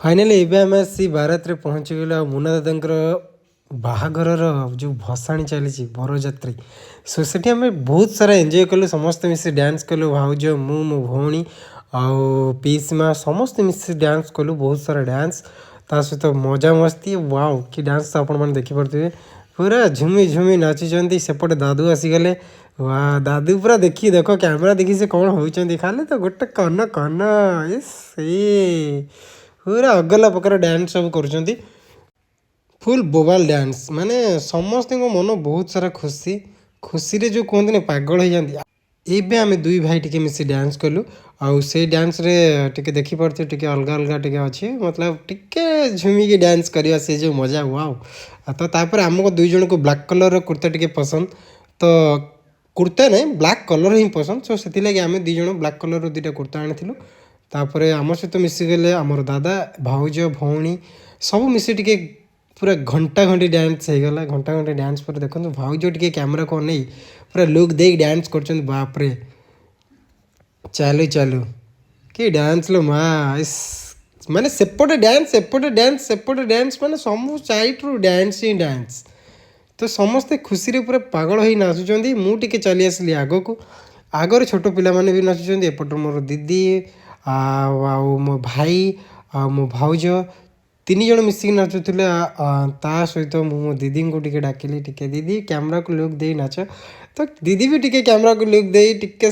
Finally एबे आम आसी भारत में पहुँचीगलु आ मुना दादा बाहाघर जो भसाणी चली बरजात्री सो से आम बहुत सारा एंजॉय कलु समस्ते मिसी डांस कलु भाउज मु मो भौणी आउ पीसीमा समस्ते मिसी डांस कलु बहुत सारा डांस ता सहित मजा मस्ती वाओ कि डांस तो आपण मैंने देखिपे पूरा झुमी झुमी नाचुंट सेपटे दादू आसीगले वाह दादू पूरा देखी देख कैमरा देखी से कौन होती खाली तो गोटे कन कन ये पूरा अगला प्रकार डांस सब कर फुल बोबाल डांस माने समस्त मन बहुत सारा खुशी खुशी रे जो कहते पागल हो जाती एबे आम दुई भाई टिके मिसी डांस कलु आउ से डांस रे टिके देखि पड़ते टिके अलग अलग टिके अच्छे मतलब टिके झुमिकी डांस करवा से जो मजा वाओ तो तापर आमको दुई जन को ब्लैक कलर कुर्ता टिके पसंद तो कुर्ता नहीं ब्लैक कलर ही पसंद सो से लगे आम दुई जन ब्लैक कलर दुईटा कुर्ता आनी तापर आम सहित मिसिगले आमर दादा भाउज भौणी सब मिसी टिके पूरा घंटा घंटी डांस हो गला घंटा घंटी डांस पर देखो भाउज टिके कैमरा को नहीं पूरा लुक दे डांस कर बापरे चालू चालू कि डांस लो माने सेपटे डांस सेपटे डांस माने सब साइड्रु डांस ही डांस तो समस्ते खुशी रे पूरा पागल हो नाचुंट मुझे चली आसली आग को आगर छोट पिला माने भी नाचुंट एपट मोर दीदी मो भाई आ मो भाउज तीन जन मिसिक नाचुले ता सहित मो दीदी को टिके डाकिली टिके दीदी कैमरा को लुक दे नाच तो दीदी भी टिके कैमरा को लुक दे टिके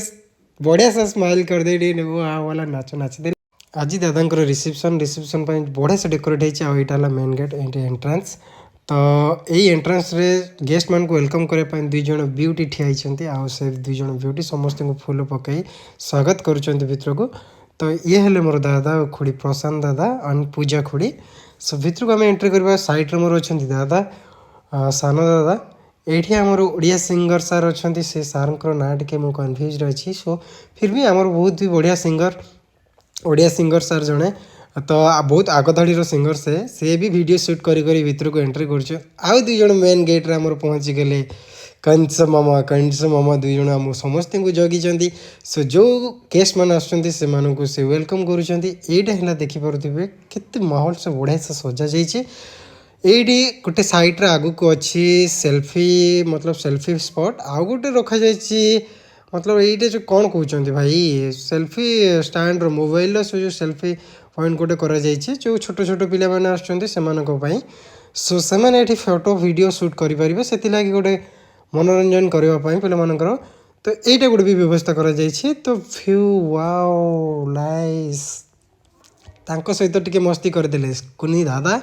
बढ़िया सा स्माइल कर दे वाला नाच नाच दे आज दादा रिसेप्शन रिसेप्शन बढ़िया से डेकोरेट होता मेन गेट एंट्रांस तो यही एंट्रांस रे गेस्ट मान को वेलकम करने दुई जन ब्यूटी ठिया आउ से दुई जन ब्यूटी समस्त को फूल पकई स्वागत करुँच भितर को तो ये हेले मोर दादा खुड़ी प्रशांत दादा एंड पूजा खुड़ी सो भितर को आम एंट्री करवा सैड्रे मोर अच्छा दादा सान दादा ये आमर ओडिया सिंगर सार अच्छा से सार ना टे मुझे कन्फ्यूज अच्छी सो फिर भी आमर बहुत भी बढ़िया सिंगर ओडिया सिंगर सार जड़े तो बहुत आगधाड़ी सिंगर से भी वीडियो शूट करी भितर को एंट्री कर आउ दुई जन मेन गेट रे आमर पहुँची गले कंस मामा दुई जन आम समस्त को जगी सो जो गेस्ट मान आसुँच से वेलकम करा देखिपे केते माहौल से बढ़िया से सजा जाइए ये गोटे साइड्रे आगु को अच्छी सेल्फी मतलब सेल्फी स्पॉट आउ गोटे रखा जाइए मतलब ये जो कौन कहते भाई सेल्फी स्टैंड मोबाइल से जो सेल्फी पॉइंट गोटे करा जो छोट छोट पिला माने आसुँच से सो से फोटो वीडियो शूट करेंगे से गोटे मनोरंजन करने पे तो यहीटा गोटे भी व्यवस्था करा तो फ्यू वाओ नाइस तांको सहित टिके मस्ती करदे कुनी दादा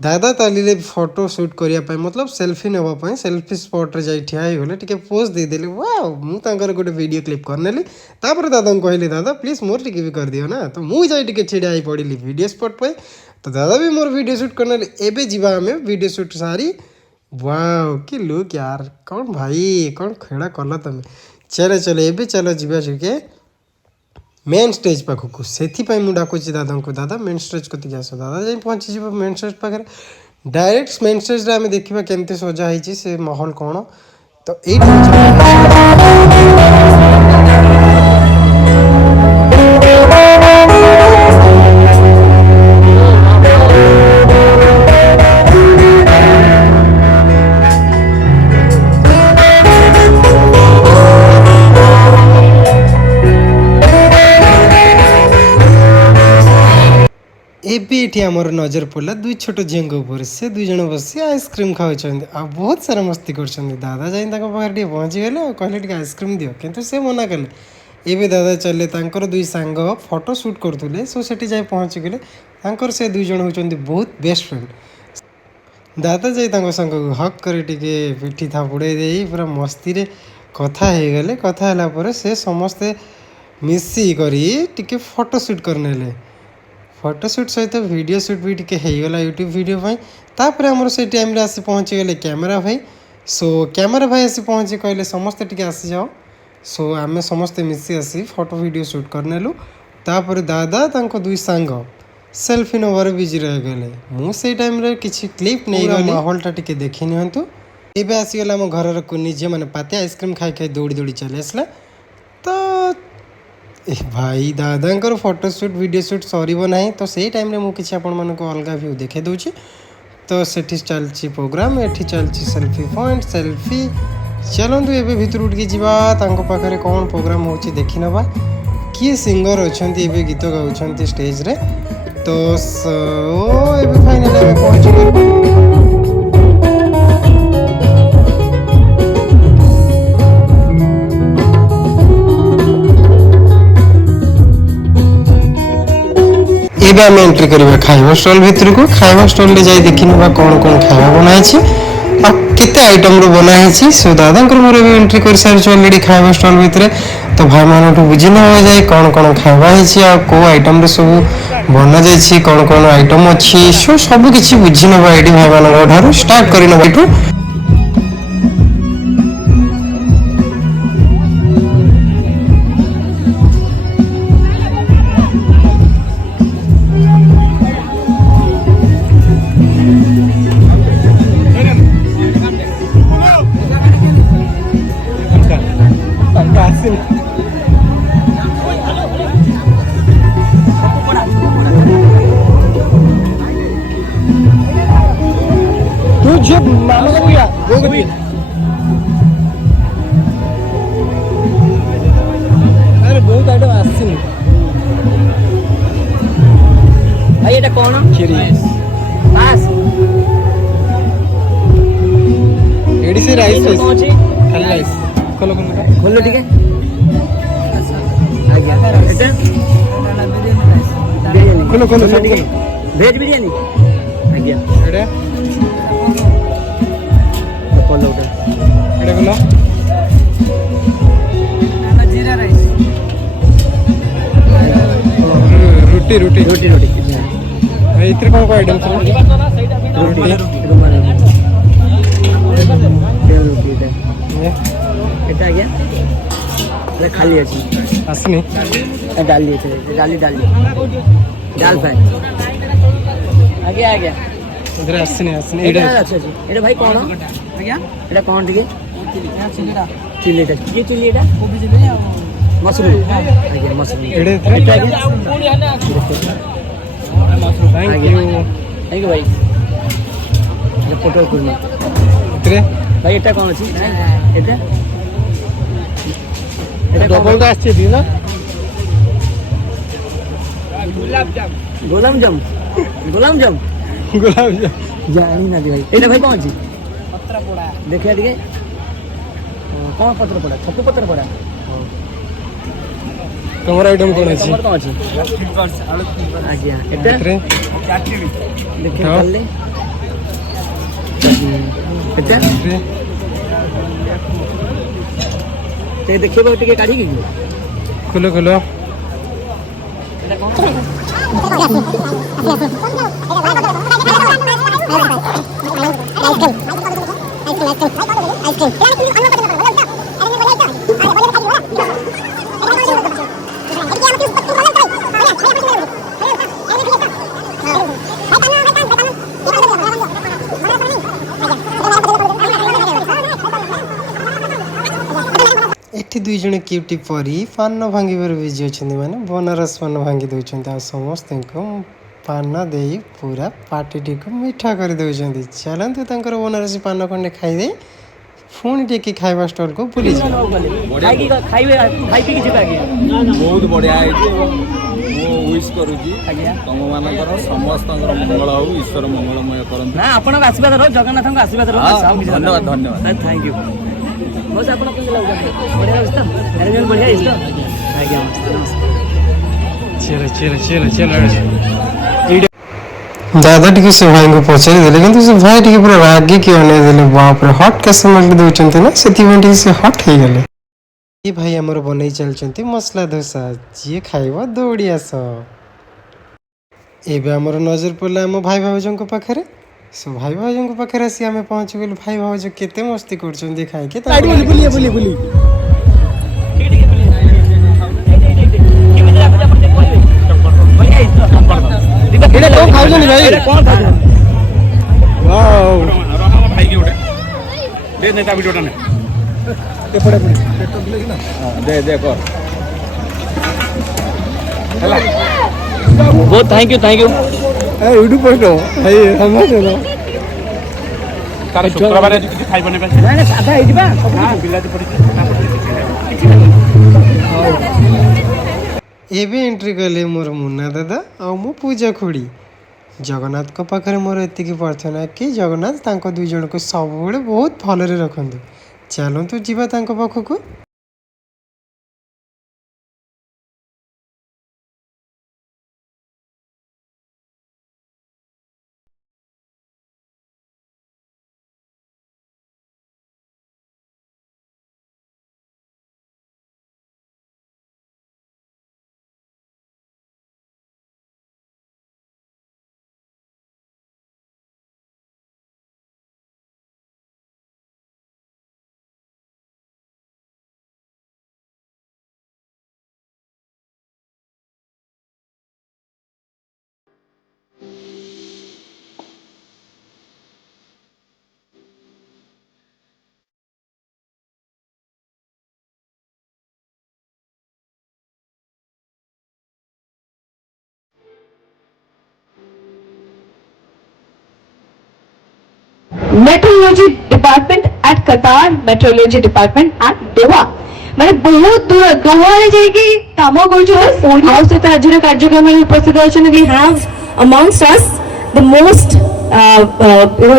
दादा ताली फोटो शूट करने मतलब सेल्फी नापी सेल्फी स्पॉट रे जाई ठिया गले टिके पोज देदेली वाओ मुझे गोटे वीडियो क्लिप करनेली तापर दादा को कहली दादा प्लीज मोर टिके भी कर दियो ना तो मुझे जाई टिके छिड़ा ही पड़ी वीडियो स्पॉट पे तो दादा भी मोर वीडियो शूट करने एबे जीवा आमे वीडियो शूट सारी वाओ कि लुक यार कौन भाई कौन खेड़ा कल तुम चलो चलो एबे चलो जीवा के मेन स्टेज पाखक से डाकुची दादा को दादा मेन स्टेज कति आस दादा जाए पहुँची मेन स्टेज पाखे डायरेक्ट मेन स्टेज आम देखा केमती सजा होती से माहौल कौन तो एबी आमर नजर पड़ा दुई छोट झील ऊपर से दुई जन बस आइसक्रीम खाऊँ आ बहुत सारा मस्ती कर दादा जाए पाखे पहुँची गले कहले आइसक्रीम दियो किंतु से मना कले एबे दादा चले तांकर दुई सांग फोटो शूट करते सो से जाए पहुँची गले से दुई जन होती बहुत बेस्ट फ्रेंड दादा जाए सांग को हक कर पिठी थापुड़े दे पूरा मस्ती रे कथा हो गले कथा है से समस्ते मिसिक फोटो शूट करने फोटो शूट सहित वीडियो शूट भी टिके गला यूट्यूब वीडियो तापर आमर से टाइम रे आसी पहुँची गले कैमरा भाई सो कैमरा भाई आसी पहुँची कहले समस्ते टिके आसी जाओ सो आमे समस्ते मिसी आसी फोटो वीडियो शूट करनेलु तापर दादा तांको दुई सांग सेल्फी नबार बिजी रह गले मुझे टाइम रे किछि क्लिप नहीं गली माहौलटा टिके देखि नियंतु एबे आसीगला आम घर को निजे मैंने पाते आइसक्रीम खाई खाई दौड़ी दौड़ी चली आसला तो ए भाई दादा फोटोशूट वीडियो शूट सर ना तो से टाइम मुझे आपण अलग व्यू देखे दूची तो सेठी चलती प्रोग्राम एठी चलती सेल्फी पॉइंट सेल्फी चलतु एवं भितर उठिकी जावा पाखे कौन प्रोग्राम हो देखी नवा किए सिंगर अच्छा गीत गाँव स्टेज रे तो फाइनली पहुँच एबे आम एंट्री करवा खाइबा स्टॉल भितर को खाइबा स्टॉल ले जाई देखि नबा कौन कौन खाइबा बनाई छी आ केते आइटम रो बनाई छी सो दादा मोर भी एंट्री कर सारी ऑलरेडी खाइबा स्टॉल भितर तो भाई मानठू बुझी न हो जाए कौन कौन खाइबा है छी आ को आइटम रे सब बना जाय छी कौन कौन आइटम अछि सो सब किछि बुझी नबा एडी भाई मानक ठारो स्टार्ट करि नबा एठू अरे बहुत आइटम आसी भाई एटा कोन खीरी बस एडी से राइस खाली राइस खोलो खोलो खोलो ठीक है आ गया एटा खोलो खोलो ठीक है वेज बिरयानी आ गया एटा खोलो एटा खोलो जीरा राइस रोटी रोटी रोटी रोटी भाई इतने कौन आइटम रोटी এটা গিয়া এটা খালি আছে আসনি ডালি আছে ডালি ডালি ডাল ফ্রাই আগে আগে इधर আসনি আসনি এটা আছে এটা ভাই কোন আজ্ঞা এটা কোন দিকে চিলিটা চিলিটা কি চিলি এটা কোবি চিলি মশরুম আগে মশরুম এটা আগে मशरूम थैंक यू भाई ये फोटो कुर्मा इतरे भाई এটা কোন আছে এটা এটা ডবল টা আসছে দি না গোলাপ জাম গোলাপ জাম গোলাপ জাম গোলাপ জাম জানি না দি ভাই এটা ভাই কোন আছে পত্র পোড়া দেখে দিকে কোন পত্র পোড়া ছপু পত্র পোড়া তোমার আইটেম কোন আছে তোমার কোন আছে আজ্ঞা এটা চাটনি দেখে বললে এটা ते देखिए बहुत टिके काढ़ी की खोलो खोलो এটা কোন एठी दुई जण क्यूटी परी पान भांगिबार बिजी अछंती माने बनारस पान भांगी दउछंती आ समस्त को पान देई पूरा पार्टी को मीठा कर दउछंती चलंतु तांकर बनारसी पान खंडे खाई दे फोन टेकी खाइबा स्टॉल को भूली जा खाइबे खाइ पी किछि बाकी बहुत बढ़िया है मो विश करू जी तम मानकर समस्त मंगल हो ईश्वर मंगलमय करन ना आपन आशीर्वाद रहो जगन्नाथ को आशीर्वाद रहो धन्यवाद धन्यवाद थैंक यू बस आपन के लागो बढ़िया व्यवस्था अरेंजमेंट बढ़िया है इसका आज्ञा चलो चलो चलो चलो दादा टिके से भाई को पहुंचाई देले किंतु से भाई टिके पूरा रागी के अने देले बाप रे हॉट कैसे मार दउचंती ना सेती बंटी से हॉट हे गेले ये भाई हमर बनई चलचंती मसला डोसा जे खाइबो दौड़ी आस एबे हमर नजर पड़ला हम भाई भाउजन को पाखरे सो भाई भाउजन को पाखरे आसी हमें पहुंच गेल भाई भाउज केते मस्ती करछन देखाय के बोली बोली बोली एटा कौन खाउजनी भाई एटा कौन खाउजनी वाओ रामा भाई के उठे दे नेता वीडियोटा ने ए पड़े पड़े पेट तो ना दे दे कर बहुत थैंक यू यूट्यूब पोस्ट भाई हम ना तार शुक्रवार आज किसी खाइबने पे ना सादा हे दिबा हां बिलाती पड़ी ये भी एंट्री कले मोर मुन्ना दादा आ मो पूजा खोड़ी जगन्नाथ को पाखे मोर एतिकी प्रार्थना कि जगन्नाथ तांको दुई जन को सब बहुत भलरे रखंतु चलतु जीवा तांको पाखकू मेट्रोलॉजी डिपार्टमेंट एट कतार मेट्रोलॉजी डिपार्टमेंट एट गोवा মানে ବହୁତ ଦୂର ଗୋଆରେ ଯାଇକି କାମ କରୁଛନ୍ତି ଆଉ ସେଟା ଆଜିର କାର୍ଯ୍ୟକ୍ରମରେ ଉପସ୍ଥିତ ଅଛନ୍ତି we have amongst us the most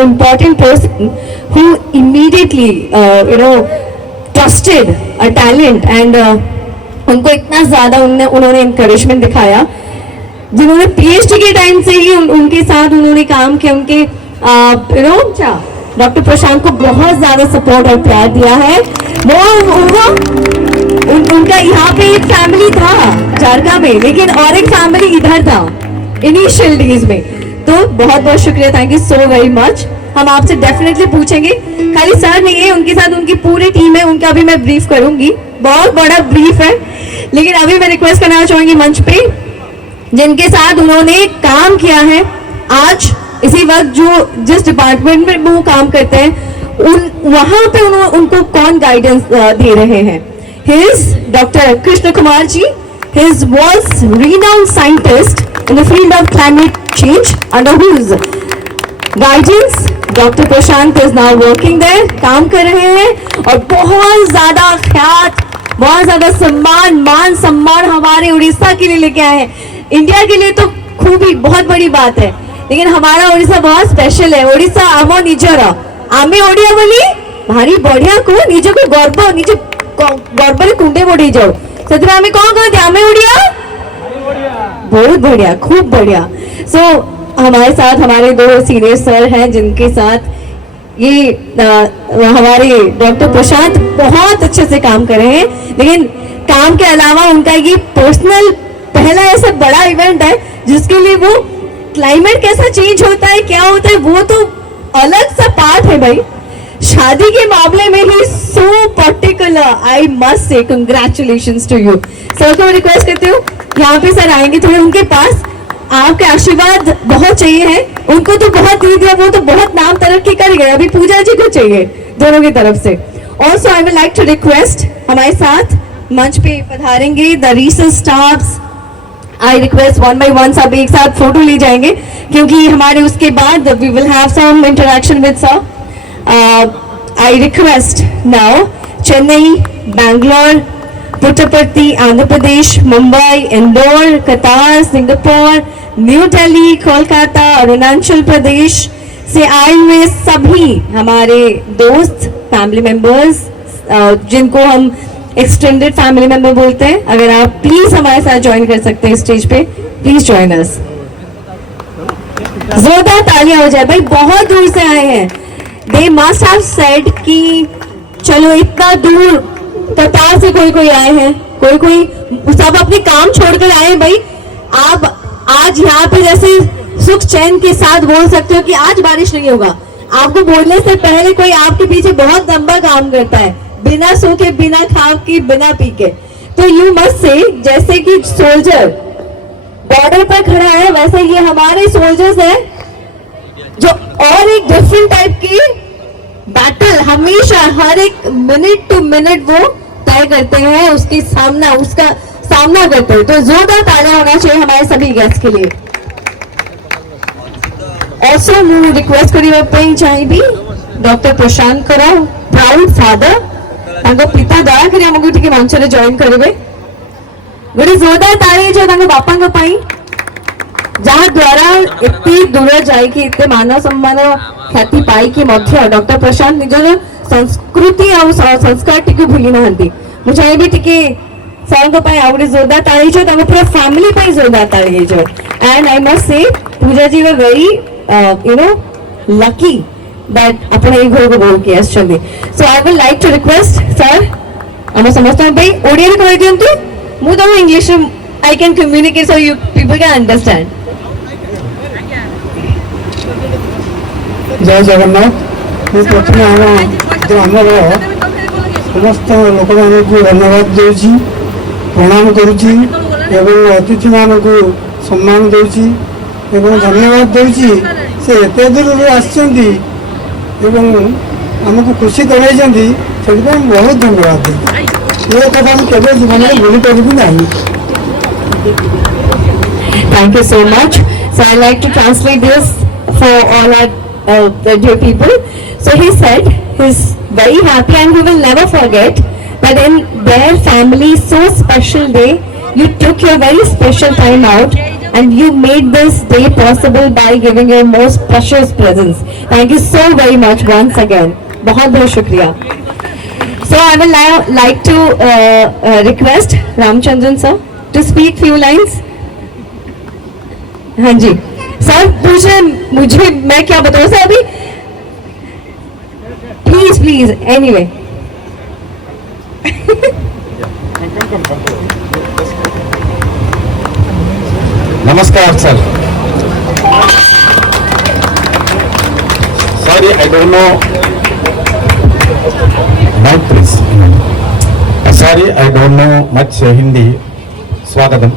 important person who immediately trusted a talent and उनको इतना ज्यादा उन्होंने encouragement दिखाया जिन्होंने पीएचडी के टाइम से ही उनके साथ उन्होंने काम किया उनके डॉक्टर प्रशांत को बहुत ज्यादा सपोर्ट और प्यार दिया है उनका यहाँ पे एक फैमिली था जारका में लेकिन और एक फैमिली इधर था इनिशियल डेज में तो बहुत बहुत शुक्रिया thank you so very much हम आपसे डेफिनेटली पूछेंगे खाली सर नहीं है उनके साथ उनकी पूरी टीम है उनका भी मैं ब्रीफ करूंगी बहुत बड़ा ब्रीफ है लेकिन अभी मैं रिक्वेस्ट करना चाहूंगी मंच पे जिनके साथ उन्होंने काम किया है आज इसी वक्त जो जिस डिपार्टमेंट में वो काम करते हैं वहां पे उनको कौन गाइडेंस दे रहे हैं his doctor Krishna Kumar ji his was renowned scientist in the field of climate change under whose guidance doctor Prashant is now working there काम कर रहे हैं और बहुत ज्यादा ख्यात बहुत ज्यादा मान सम्मान हमारे उड़ीसा के लिए लेके आए हैं इंडिया के लिए तो खूबी बहुत बड़ी बात है लेकिन हमारा ओडिशा बहुत स्पेशल है ओडिशा आम निजर आमे ओडिया बोली भारी बढ़िया को निज को गर्व निज गर्व रे कुंडे बढ़ी जाओ सेतरा हमें कौन कहते आमे ओडिया बहुत बढ़िया खूब बढ़िया सो हमारे साथ हमारे दो सीनियर सर हैं जिनके साथ ये हमारे डॉक्टर प्रशांत बहुत अच्छे से काम कर रहे हैं लेकिन काम के अलावा उनका ये पर्सनल पहला ऐसा बड़ा इवेंट है जिसके लिए वो क्लाइमेट कैसा चेंज होता है क्या होता है वो तो अलग सा पार्ट है भाई शादी के मामले में ही so particular I must say congratulations to you sir को रिक्वेस्ट करती हूँ यहाँ पे सर आएंगे थोड़े उनके पास आपके आशीर्वाद बहुत चाहिए है उनको तो बहुत दे दिया वो तो बहुत नाम तरक्की कर गए अभी पूजा जी को चाहिए दोनों की तरफ से also I would like to request हमारे साथ मंच पे पधारेंगे the research staffs I request one by one सब एक साथ फोटो ले जाएंगे क्योंकि हमारे उसके बाद we will have some interaction with sir I request now Chennai Bangalore Puttaparthi Andhra Pradesh Mumbai Indore Qatar Singapore new Delhi Kolkata Arunachal Pradesh से आए हुए सभी हमारे दोस्त फैमिली मेंबर्स जिनको हम एक्सटेंडेड फैमिली मेंबर बोलते हैं अगर आप प्लीज हमारे साथ ज्वाइन कर सकते हैं स्टेज पे प्लीज ज्वाइन अस जोरदार तालियां हो जाए भाई बहुत दूर से आए हैं दे मस्ट हैव सेड कि चलो इतना दूर कतार से कोई आए हैं कोई सब अपने काम छोड़कर आए भाई आप आज यहाँ पे जैसे सुख चैन के साथ बोल सकते हो कि आज बारिश नहीं होगा आपको बोलने से पहले कोई आपके पीछे बहुत लंबा काम करता है बिना सो के बिना खा के बिना पी के तो यू मस्ट से जैसे कि सोल्जर बॉर्डर पर खड़ा है वैसे ये हमारे सोल्जर्स हैं जो और एक डिफरेंट टाइप की बैटल हमेशा हर एक मिनट टू मिनट वो तय करते हैं उसके सामना उसका सामना करते हैं। तो जोरदार तालियां होना चाहिए हमारे सभी गेस्ट के लिए। Also, ମୁଁ ରିକ୍ୱେଷ୍ଟ କରିବା ପାଇଁ ଚାହିଁବି ଡକ୍ଟର ପ୍ରଶାନ୍ତଙ୍କର ପ୍ରାଉଡ ଫାଦର ତାଙ୍କ ପିତା ଦୟାକରି ଆମକୁ ଟିକେ ମଞ୍ଚରେ ଜଏନ୍ କରିବେ। ଗୋଟେ ଜୋରଦାର ତାଳି ହେଇଯିବ ତାଙ୍କ ବାପାଙ୍କ ପାଇଁ ଯାହା ଦ୍ୱାରା ଏତେ ଦୂର ଯାଇକି ଏତେ ମାନ ସମ୍ମାନ ଖ୍ୟାତି ପାଇକି ମଧ୍ୟ ଡକ୍ଟର ପ୍ରଶାନ୍ତ ନିଜର ସଂସ୍କୃତି ଆଉ ସଂସ୍କାରଟିକୁ ଭୁଲି ନାହାନ୍ତି। ମୁଁ ଚାହିଁବି ଟିକେ ସାର୍ଙ୍କ ପାଇଁ ଆଉ ଗୋଟେ ଜୋରଦାର ତାଳି ହେଇଯିବ ତାଙ୍କ ପୁରା ଫ୍ୟାମିଲି ପାଇଁ ଜୋରଦାର ତାଳି ହେଇଯିବ। And I must say, Pooja ji were very lucky that ଆପଣ ଏଇ ଘରକୁ ବୋହୂକି ଆସିଛନ୍ତି। So I would like to request sir ଆମ ସମସ୍ତଙ୍କ ପାଇଁ ଓଡ଼ିଆରେ କହିଦିଅନ୍ତୁ। ମୁଁ ତମକୁ ଇଂଲିଶରେ I can communicate so you people can understand। ଜୟ ଜଗନ୍ନାଥ। ମୁଁ ପ୍ରଥମେ ଆମର ସମସ୍ତ ଲୋକମାନଙ୍କୁ ଧନ୍ୟବାଦ ଦେଉଛି, ପ୍ରଣାମ କରୁଛି ଏବଂ ଅତିଥିମାନଙ୍କୁ ସମ୍ମାନ ଦେଉଛି ଏବଂ ଧନ୍ୟବାଦ ଦେଉଛି ସେ ଏତେ ଦୂରରୁ ଆସିଛନ୍ତି ଏବଂ ଆମକୁ ଖୁସି କରାଇଛନ୍ତି, ସେଥିପାଇଁ ବହୁତ ଧନ୍ୟବାଦ ଦେଉଛି। ଏ କଥା ମୁଁ କେବେ ଜୀବନରେ ଭୁଲିପାରିବି ନାହିଁ। Thank you so much. So I like to translate this for all our the dear people. So he said he's very happy and he will never forget that in their family's so special day, you took your very special time out and you made this day possible by giving your most precious presence. Thank you so very much once again. बहुत बहुत शुक्रिया। So I will now like to request Ramchandran sir to speak few lines. हाँ जी sir पूछे मुझे मैं क्या बताऊँ sir अभी please please anyway Namaskar, sir. Sorry, I don't know. Mic, please. Sorry, I don't know much Hindi. Swagatam.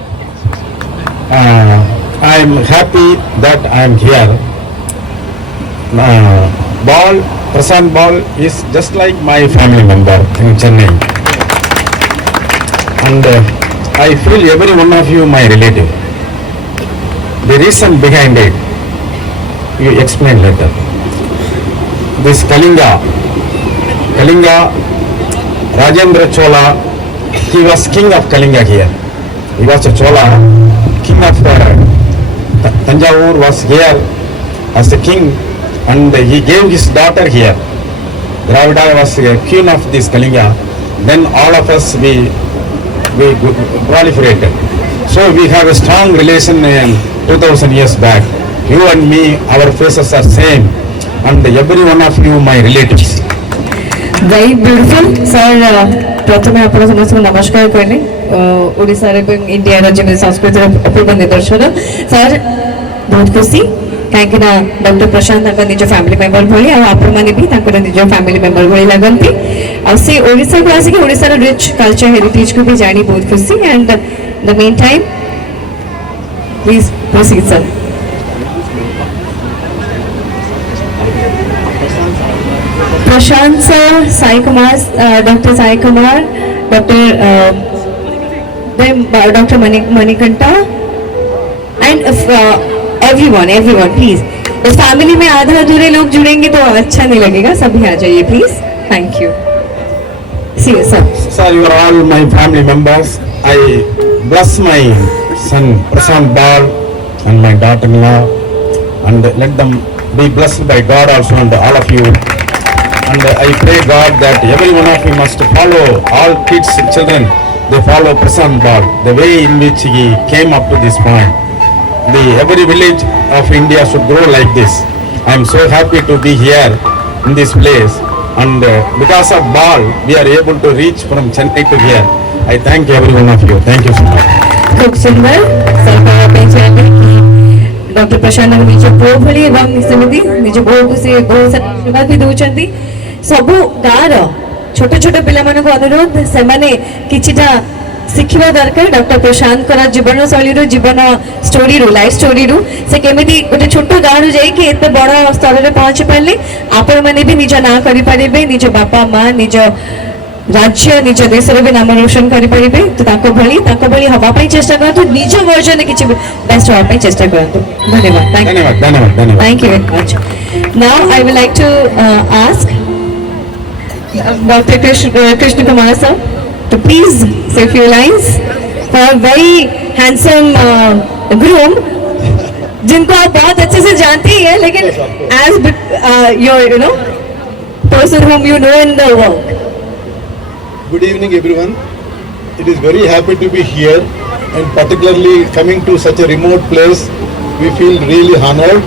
I am happy that I am here. Prasant Bal is just like my family member in Chennai. And I feel every one of you my relative. The reason behind it, you explain later. This Kalinga, Rajendra Chola, he was king of Kalinga here. He was a Chola, king of Tanjavur was here as the king, and he gave his daughter here. Dravida was a queen of this Kalinga. Then all of us we proliferated. So we have a strong relation in 2000 years back. You and me, our faces are same, and every one of you my relatives. very beautiful sir प्रथमे आपण समस्त नमस्कार कहले ओडिसा रे India रे जे संस्कृति अपूर्व निदर्शन sir बहुत खुशी कहीं ना डॉक्टर प्रशांत निज फैमिली मेंबर भली आपण माने भी निज फैमिली मेंबर भली लगती आ से ओडिसा को आसिक ओडिसा रो रिच कल्चर हेरिटेज को भी जानी बहुत खुशी and the main time please proceed sir Prashant sir Sai Kumar doctor Sai Kumar doctor Manikantha and everyone please इस फैमिली में आधा अधूरे लोग जुड़ेंगे तो अच्छा नहीं लगेगा सभी आ जाइए please thank you see you sir Sir, you are all my family members. I bless my son Prasant Bal and my daughter-in-law, and let them be blessed by God also and all of you. And I pray God that every one of you must follow, all kids, children, they follow Prasant Bal, the way in which he came up to this point. Every village of India should grow like this. I am so happy to be here in this place, and because of Bal, we are able to reach from Chennai to here. I thank every one of you. Thank you so much. खूब सुंदर sir doctor प्रशांत निज पुओ भली एवं सेमती निज पुओ को से बहुत सारा आशीर्वाद भी दउचंती सबु गार छोट छोट पिला मानको अनुरोध से माने किछिटा शिखिबा दरकार डॉक्टर प्रशांत करा जीवन शैली रो जीवन स्टोरी रो लाइफ स्टोरी रो से केमिति गोटे छोट गार जाई कि एते बड़ स्तर रे पहुंच पाले आपण माने भी निज ना करि परिबे निज बापा मां निज राज्य निज देशर भी नाम रोशन करें तो ताको भली हवा पाई चेष्टा करतु निज वर्जन किसी बेस्ट हवा पाई चेष्टा करतु धन्यवाद धन्यवाद धन्यवाद धन्यवाद thank you very much now I will like to ask Dr. Krishna Kumar sir to please say a few lines for a very handsome groom जिनको आप बहुत अच्छे से जानते ही हैं लेकिन as your person whom you know in the work. Good evening, everyone. It is very happy to be here, and particularly coming to such a remote place, we feel really honored.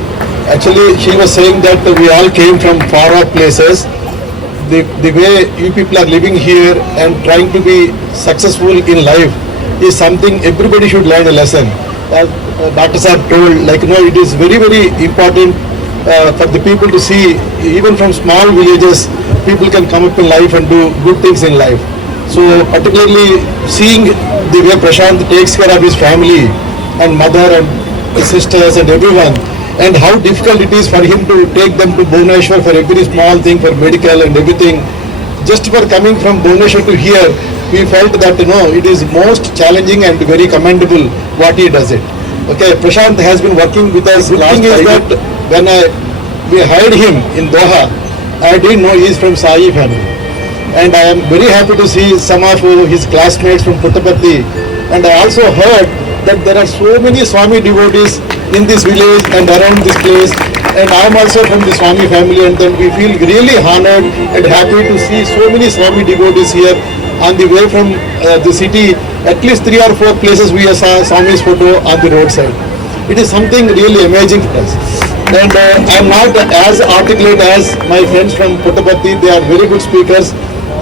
Actually, she was saying that we all came from far off places. The way you people are living here and trying to be successful in life is something everybody should learn a lesson. As doctors have told, it is very, very important for the people to see, even from small villages, people can come up in life and do good things in life. So particularly seeing the way Prashant takes care of his family and mother and sisters and everyone, and how difficult it is for him to take them to Bhubaneswar for every small thing, for medical and everything. Just for coming from Bhubaneswar to here, we felt that it is most challenging and very commendable what he does it. Okay, Prashant has been working with us. The thing is that when we hired him in Doha, I didn't know he is from Sai family. And I am very happy to see some of his classmates from Puttaparthi. And I also heard that there are so many Swami devotees in this village and around this place. And I am also from the Swami family, and then we feel really honored and happy to see so many Swami devotees here on the way from the city. At least 3 or 4 places we saw Swami's photo on the roadside. It is something really amazing for us. And I am not as articulate as my friends from Puttaparthi. They are very good speakers.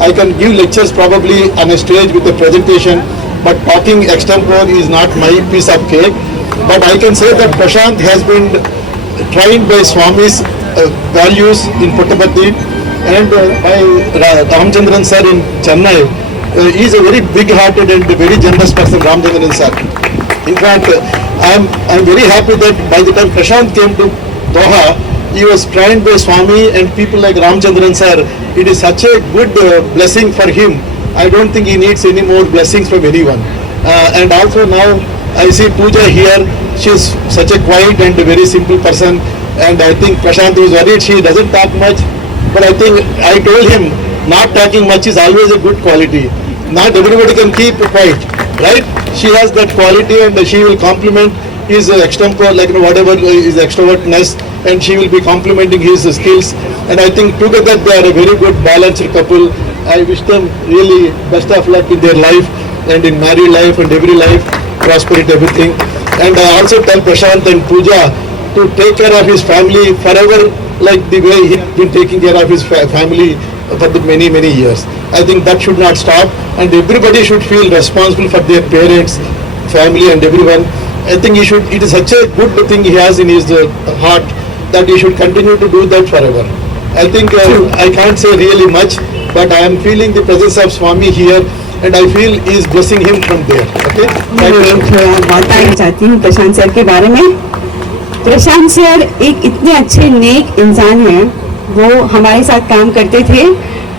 I can give lectures probably on a stage with a presentation, but talking extempore is not my piece of cake. But I can say that Prashant has been trained by Swami's values in Puttaparthi and by Ramchandran sir in Chennai. He is a very big-hearted and very generous person, Ramchandran sir. In fact, I am very happy that by the time Prashant came to Doha, he was trained by Swami and people like Ramchandran sir. It is such a good blessing for him. I don't think he needs any more blessings from anyone. And also now I see Pooja here. She is such a quiet and very simple person. And I think Prashant was worried she doesn't talk much. But I think I told him not talking much is always a good quality. Not everybody can keep quiet, right? She has that quality and she will compliment his extempore, whatever his extrovertness, and she will be complimenting his skills. And I think together they are a very good balanced couple. I wish them really best of luck in their life and in married life and every life, prosperity, everything. And I also tell Prashant and Pooja to take care of his family forever, like the way he has been taking care of his family for the many, many years. I think that should not stop, and everybody should feel responsible for their parents, family and everyone. I think it is such a good thing he has in his heart that he should continue to do that forever. I think I can't say really much, but I am feeling the presence of Swami here, and I feel he is blessing him from there. Okay? Thank you. बहुत कहना चाहती हूँ प्रशांत sir के बारे में। प्रशांत sir एक इतने अच्छे नेक इंसान हैं। वो हमारे साथ काम करते थे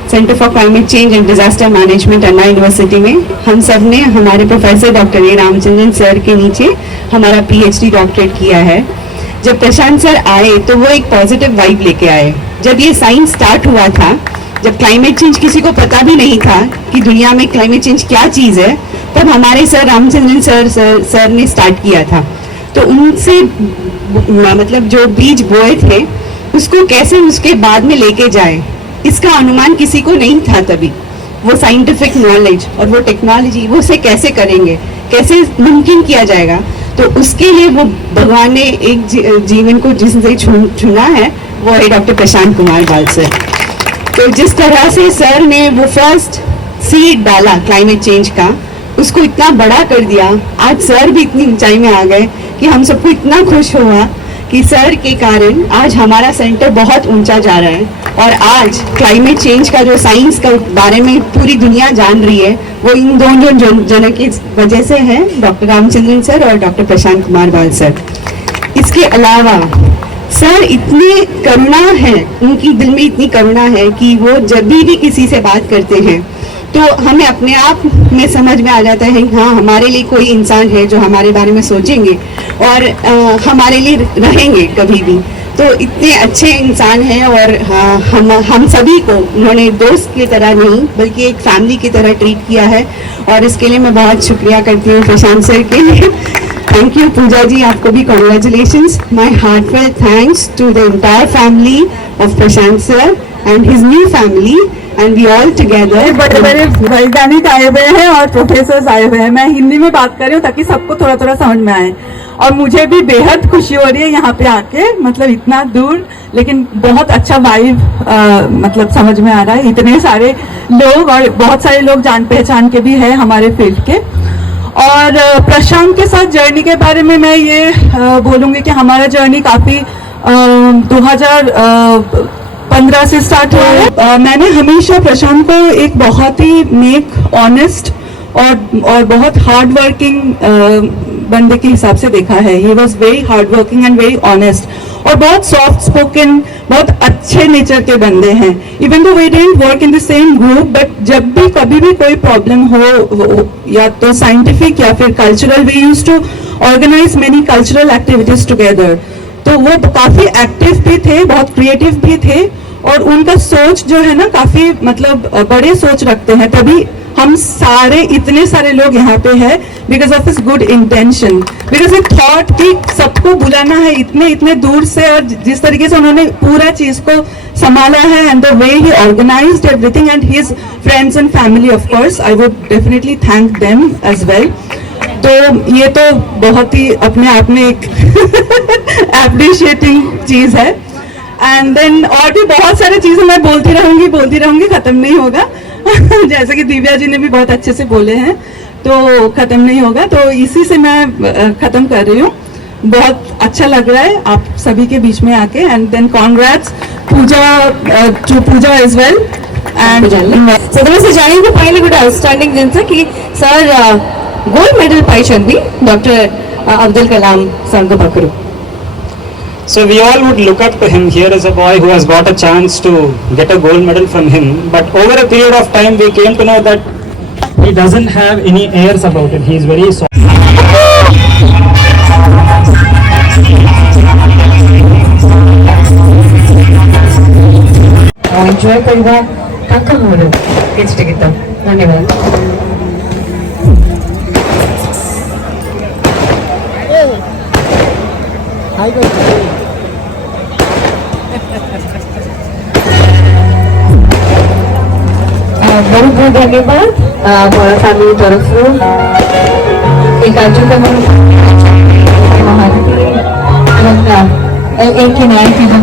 centre for climate change and disaster management Anna university में। हम सब ने हमारे professor doctor A Ramachandran sir के नीचे हमारा पीएचडी डॉक्टरेट किया है। जब प्रशांत सर आए तो वो एक पॉजिटिव वाइब लेके आए। जब ये साइंस स्टार्ट हुआ था, जब क्लाइमेट चेंज किसी को पता भी नहीं था कि दुनिया में क्लाइमेट चेंज क्या चीज़ है, तब हमारे सर रामचंद्रन सर ने स्टार्ट किया था। तो उनसे मतलब जो बीज बोए थे उसको कैसे उसके बाद में लेके जाए, इसका अनुमान किसी को नहीं था तभी। वो साइंटिफिक नॉलेज और वो टेक्नोलॉजी वो से कैसे करेंगे, कैसे मुमकिन किया जाएगा, तो उसके लिए वो भगवान ने एक जीवन को जिससे चुना है वो है डॉक्टर प्रशांत कुमार बाल सर। तो जिस तरह से सर ने वो फर्स्ट सीड डाला क्लाइमेट चेंज का, उसको इतना बड़ा कर दिया। आज सर भी इतनी ऊंचाई में आ गए कि हम सबको इतना खुश हुआ कि सर के कारण आज हमारा सेंटर बहुत ऊंचा जा रहा है। और आज क्लाइमेट चेंज का जो साइंस का बारे में पूरी दुनिया जान रही है, वो इन दोनों जनों की वजह से है, डॉक्टर रामचंद्रन सर और डॉक्टर प्रशांत कुमार बाल सर। इसके अलावा सर इतने करुणा है, उनकी दिल में इतनी करुणा है कि वो जब भी किसी से बात करते हैं तो हमें अपने आप में समझ में आ जाता है हाँ हमारे लिए कोई इंसान है जो हमारे बारे में सोचेंगे और हमारे लिए रहेंगे कभी भी। तो इतने अच्छे इंसान हैं और हम सभी को उन्होंने दोस्त की तरह नहीं बल्कि एक फैमिली की तरह ट्रीट किया है और इसके लिए मैं बहुत शुक्रिया करती हूँ प्रशांत सर के लिए। थैंक यू पूजा जी, आपको भी congratulations. My heartful thanks to the entire family of Prashant sir and his new family and we all together. बड़े बड़े वैज्ञानिक आए हुए हैं और प्रोफेसर आए हुए हैं। मैं हिंदी में बात कर रही हूँ ताकि सबको थोड़ा थोड़ा समझ में आए और मुझे भी बेहद खुशी हो रही है यहाँ पे आके, मतलब इतना दूर लेकिन बहुत अच्छा वाइब मतलब समझ में आ रहा है। इतने सारे लोग और बहुत सारे लोग जान पहचान के भी है हमारे फील्ड के। और प्रशांत के साथ जर्नी के बारे में मैं ये बोलूँगी कि हमारा जर्नी काफ़ी 2015 से स्टार्ट हुआ है। मैंने हमेशा प्रशांत को एक बहुत ही नेक, ऑनेस्ट और बहुत हार्ड वर्किंग बंदे के हिसाब से देखा है। He was very hard working and very honest और बहुत सॉफ्ट स्पोकन, बहुत अच्छे नेचर के बंदे हैं। Even though we didn't work in the same group, but जब भी कभी भी कोई प्रॉब्लम हो या तो साइंटिफिक या फिर cultural, we used to organise many cultural activities together. तो वो काफी एक्टिव भी थे, बहुत क्रिएटिव भी थे और उनका सोच जो है ना काफी मतलब बड़े सोच रखते हैं। तभी हम सारे इतने सारे लोग यहाँ पे हैं because of his good intention, because he thought कि सबको बुलाना है इतने इतने दूर से और जिस तरीके से उन्होंने पूरा चीज को संभाला है and the way he organised everything and his friends and family, of course I would definitely thank them as well. तो ये तो बहुत ही अपने आप में एक एप्रिशिएटिंग चीज है। एंड देन और भी बहुत सारी चीजें मैं बोलती रहूंगी, खत्म नहीं होगा। जैसे कि दिव्या जी ने भी बहुत अच्छे से बोले हैं तो खत्म नहीं होगा। तो इसी से मैं खत्म कर रही हूँ। बहुत अच्छा लग रहा है आप सभी के बीच में आके and then congrats to Puja as well and सदस्य जाने को फाइनली गुड आउटस्टैंडिंग जिनसे कि सर गोल्ड मेडल पाइछंदी डॉक्टर अब्दुल कलाम संग पकड़ू। So we all would look up to him. Here is a boy who has got a chance to get a gold medal from him. But over a period of time, we came to know that he doesn't have any airs about it. He is very soft. Enjoy करवा काका मोर किच ticket धन्यवाद। बहुत बहुत धन्यवाद मोर family तरफ এই কার্যক্রম মহারথী এবং এক নায়ক এবং